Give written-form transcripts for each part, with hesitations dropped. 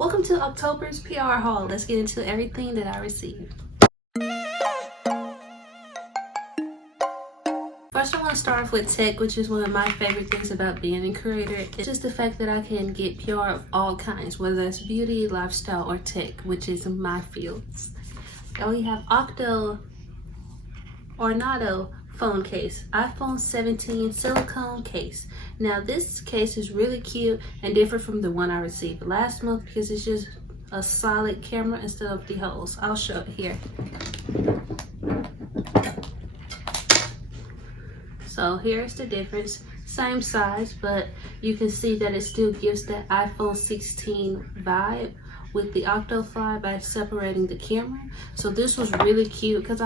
Welcome to October's PR haul. Let's get into everything that I received. First, I want to start off with tech, which is one of my favorite things about being a creator. It's just the fact that I can get PR of all kinds, whether that's beauty, lifestyle, or tech, which is my fields. And we have Ornado phone case, iPhone 17 silicone case. Now this case is really cute and different from the one I received last month because it's just a solid camera instead of the holes. I'll show it here. So here's the difference. Same size, but you can see that it still gives that iPhone 16 vibe with the octo-fly by separating the camera. So this was really cute because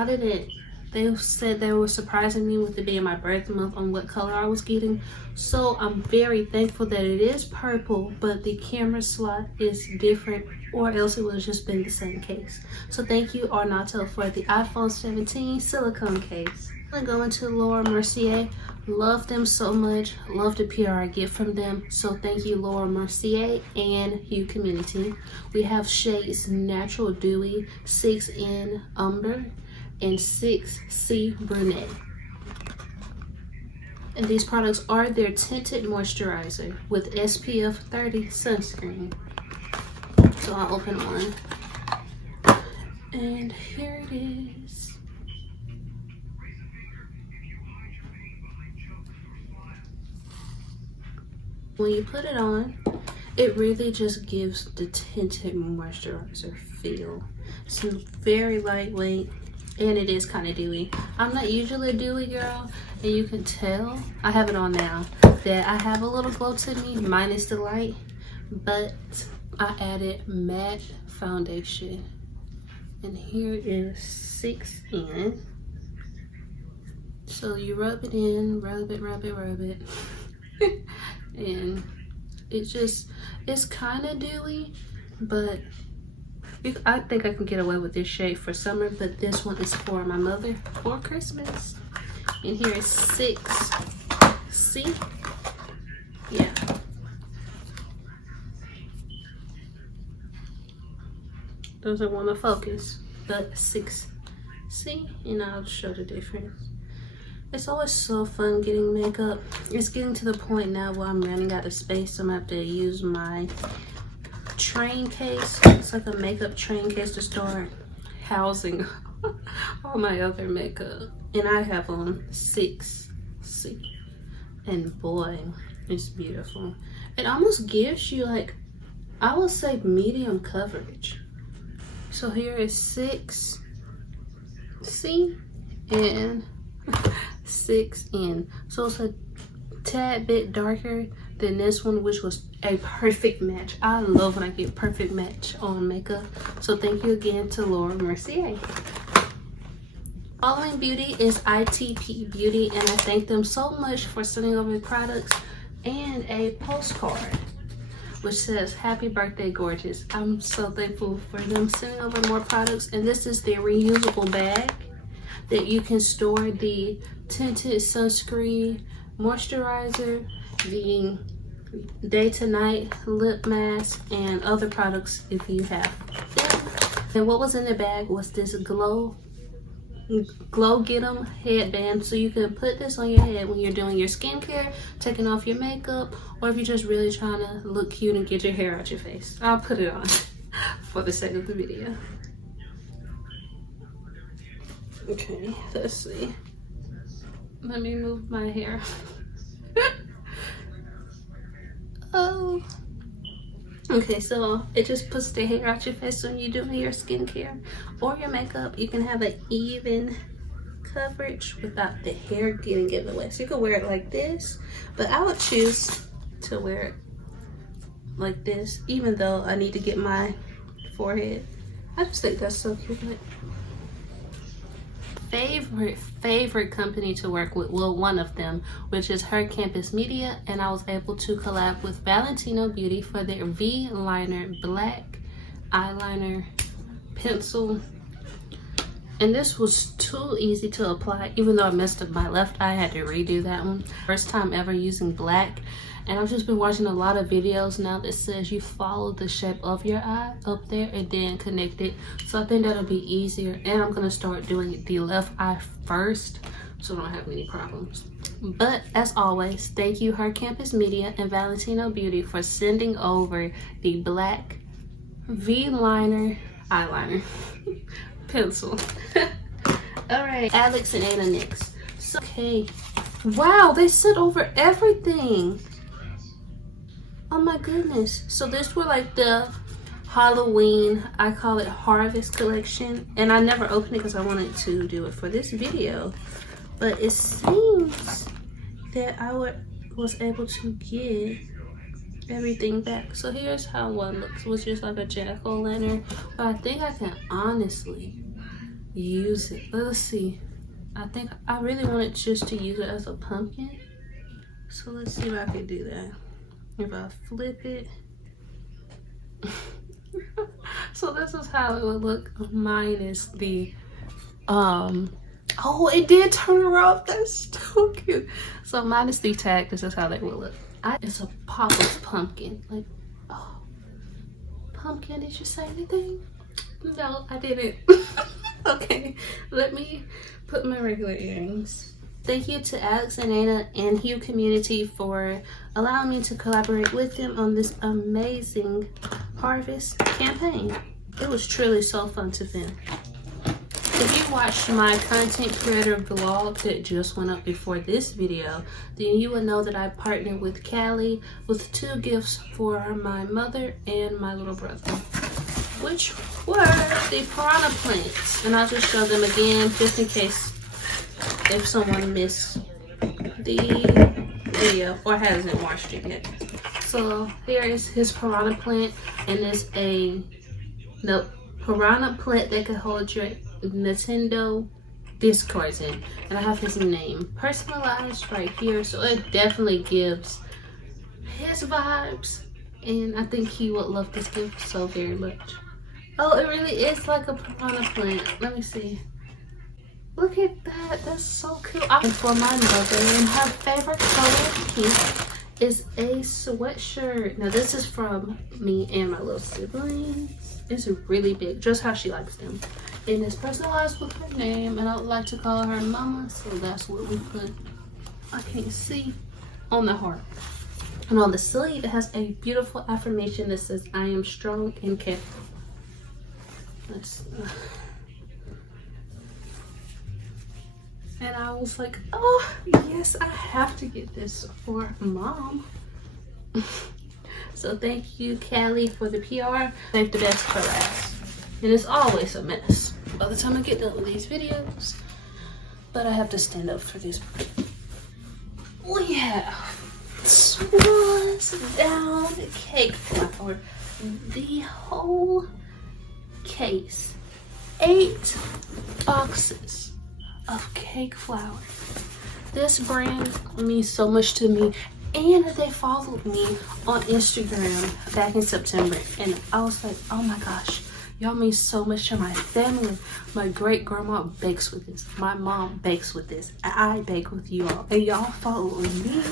they said they were surprising me with it being my birthday month on what color I was getting. So I'm very thankful that it is purple, but the camera slot is different, or else it would have just been the same case. So thank you, Ornado, for the iPhone 17 silicone case. I'm going to Laura Mercier. Love them so much. Love the PR I get from them. So thank you, Laura Mercier and Hue Community. We have shades Natural Dewy, 6N Umber, and 6C Brunette. And these products are their tinted moisturizer with SPF 30 sunscreen. So I'll open one. And here it is. When you put it on, it really just gives the tinted moisturizer feel. It's very lightweight. And it is kind of dewy. I'm not usually a dewy girl, and you can tell, I have it on now, that I have a little glow to me, minus the light, but I added matte foundation. And here is 6N. So you rub it in, rub it. And it's kind of dewy, but I think I can get away with this shade for summer, but this one is for my mother for Christmas. And here is 6C. Yeah. Doesn't want to focus, but 6C, and I'll show the difference. It's always so fun getting makeup. It's getting to the point now where I'm running out of space, so I'm gonna have to use my train case. It's like a makeup train case to start housing all my other makeup. And I have on 6C, and boy, it's beautiful. It almost gives you, like, I would say medium coverage. So here is 6C and 6N. So it's a tad bit darker than this one, which was a perfect match. I love when I get perfect match on makeup. So thank you again to Laura Mercier. Following beauty is ITP Beauty, and I thank them so much for sending over the products and a postcard which says happy birthday gorgeous. I'm so thankful for them sending over more products. And this is their reusable bag that you can store the tinted sunscreen, moisturizer, the day to night lip mask, and other products if you have them. And what was in the bag was this glow get 'em headband, so you can put this on your head when you're doing your skincare, taking off your makeup, or if you're just really trying to look cute and get your hair out your face. I'll put it on for the sake of the video. Okay, let's see. Let me move my hair. Oh. Okay, so it just puts the hair out your face when you're doing your skincare or your makeup. You can have an even coverage without the hair getting in the way. So you can wear it like this, but I would choose to wear it like this, even though I need to get my forehead. I just think that's so cute. Favorite company to work with, well, one of them, which is Her Campus Media, and I was able to collab with Valentino Beauty for their V-liner black eyeliner pencil And this was too easy to apply. Even though I messed up my left eye, I had to redo that one. First time ever using black. And I've just been watching a lot of videos now that says you follow the shape of your eye up there and then connect it. So I think that'll be easier. And I'm gonna start doing the left eye first so I don't have any problems. But as always, thank you Her Campus Media and Valentino Beauty for sending over the black V-liner eyeliner pencil. All right, Alex and Anna next. So, okay, wow, they sent over everything. Oh my goodness. So this were like the Halloween, I call it Harvest collection, and I never opened it because I wanted to do it for this video, but it seems that I was able to get everything back. So here's how one looks, which is like a jack-o'-lantern, but I think I can honestly use it. Let's see. I think I really wanted just to use it as a pumpkin, so let's see if I can do that. If I flip it. So this is how it would look minus the oh, it did turn her off. That's so cute. So minus the tag, this is how they will look. It's a pop of pumpkin. Like, oh, pumpkin, did you say anything? No, I didn't. Okay, let me put my regular earrings. Thank you to Alex and Anna and Hue Community for allowing me to collaborate with them on this amazing Harvest campaign. It was truly so fun to film. If you watched my content creator vlog that just went up before this video, then you will know that I partnered with Callie with 2 gifts for my mother and my little brother, which were the piranha plants. And I'll just show them again just in case if someone missed the video or hasn't watched it yet. So here is his piranha plant, and it's a piranha plant that could hold your Nintendo Discords in, and I have his name personalized right here, so it definitely gives his vibes, and I think he would love this gift so very much. Oh, it really is like a piranha plant. Let me see. Look at that, that's so cool. And for my mother, and her favorite color pink is a sweatshirt. Now this is from me and my little siblings. It's really big, just how she likes them. And it's personalized with her name, and I would like to call her Mama, so that's what we put, I can't see, on the heart. And on the sleeve, it has a beautiful affirmation that says, I am strong and capable. And I was like, oh yes, I have to get this for Mom. So thank you, Callie, for the PR. Save the best for last. And it's always a mess by the time I get done with these videos, but I have to stand up for this. We have Swans Down cake flour, the whole case, 8 boxes of cake flour. This brand means so much to me, and they followed me on Instagram back in September, and I was like, oh my gosh, y'all mean so much to my family. My great grandma bakes with this, my mom bakes with this, I bake with you all, and y'all follow me.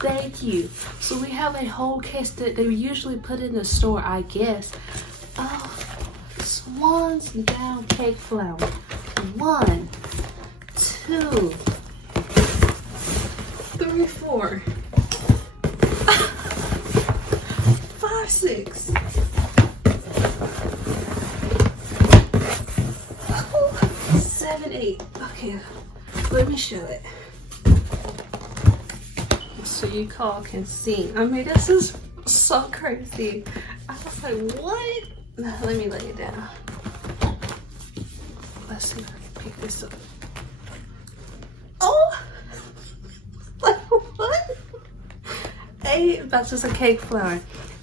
Thank you. So we have a whole case that they usually put in the store, I guess, of Swans Down cake flour. 1, 2, 3, 4, 5, 6, 7, 8. Okay, let me show it so you all can see. I mean, this is so crazy. I was like, what? Let me lay it down. Let's see if I can pick this up. Oh, like what? 8 boxes of cake flour.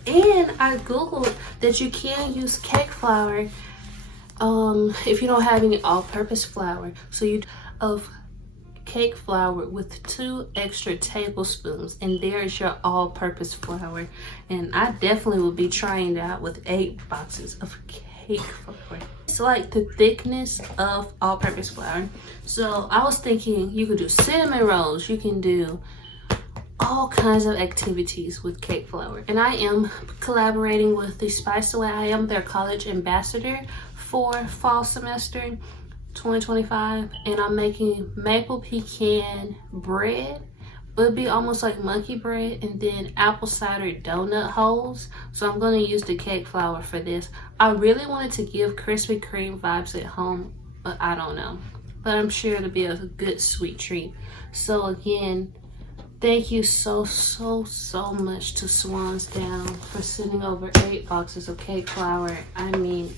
And I googled that you can use cake flour if you don't have any all-purpose flour. So you of cake flour with 2 extra tablespoons, and there's your all-purpose flour. And I definitely will be trying it out with 8 boxes of cake flour. It's like the thickness of all-purpose flour. So I was thinking you could do cinnamon rolls, you can do all kinds of activities with cake flour. And I am collaborating with the Spice Away. I am their college ambassador for fall semester 2025, and I'm making maple pecan bread. It'd be almost like monkey bread, and then apple cider donut holes. So I'm going to use the cake flour for this. I really wanted to give Krispy Kreme vibes at home, but I don't know. But I'm sure it'll be a good sweet treat. So again, thank you so much to Swans Down for sending over 8 boxes of cake flour. I mean,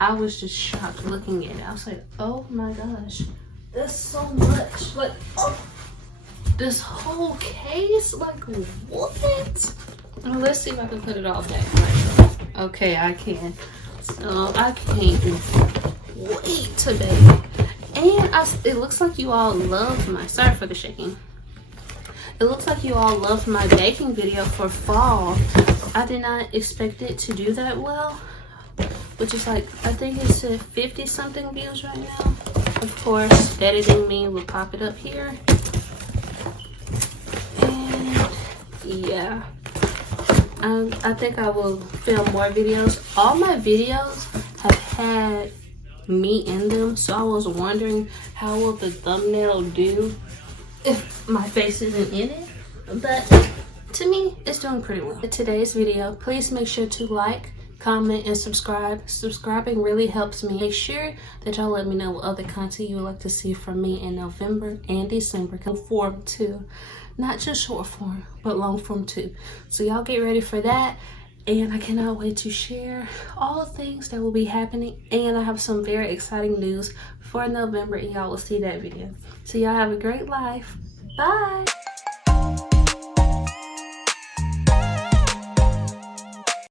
I was just shocked looking at it. I was like, oh my gosh, that's so much. Like, oh, this whole case, like what? Well, let's see if I can put it all back right. Okay, I can. So I can't wait today. And it looks like you all loved my, sorry for the shaking. It looks like you all loved my baking video for fall. I did not expect it to do that well, which is like, I think it's at 50 something views right now. Of course, editing me will pop it up here. And yeah, I think I will film more videos. All my videos have had me in them, so I was wondering how will the thumbnail do if my face isn't in it, but to me it's doing pretty well. In today's video, please make sure to like, comment, and subscribe. Subscribing really helps me. Make sure that y'all let me know what other content you would like to see from me in November and December. Long form too, not just short form, but long form too. So y'all get ready for that, and I cannot wait to share all the things that will be happening. And I have some very exciting news for November, and y'all will see that video. So y'all have a great life. Bye.